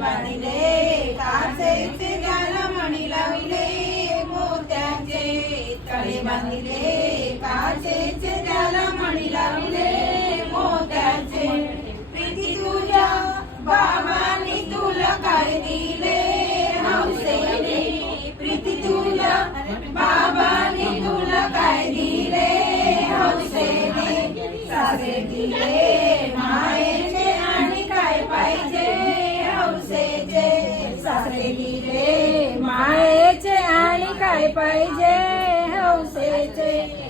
बांधिले काचेचे त्याला मणी लाविले मोत्याचे तळे बांधिले काचेचे त्याला मणी लाविले मोत्याचे प्रीती तुझ्या बाबांनी तुला काय दिले हौसेने प्रीती तुझ्या बाबांनी तुला काय दिले हौसेने सासरे दिले मायेचे आणि काय पाहिजे हौसेचे सासरे दिले मायेचे आणि काय पाहिजे हौसेचे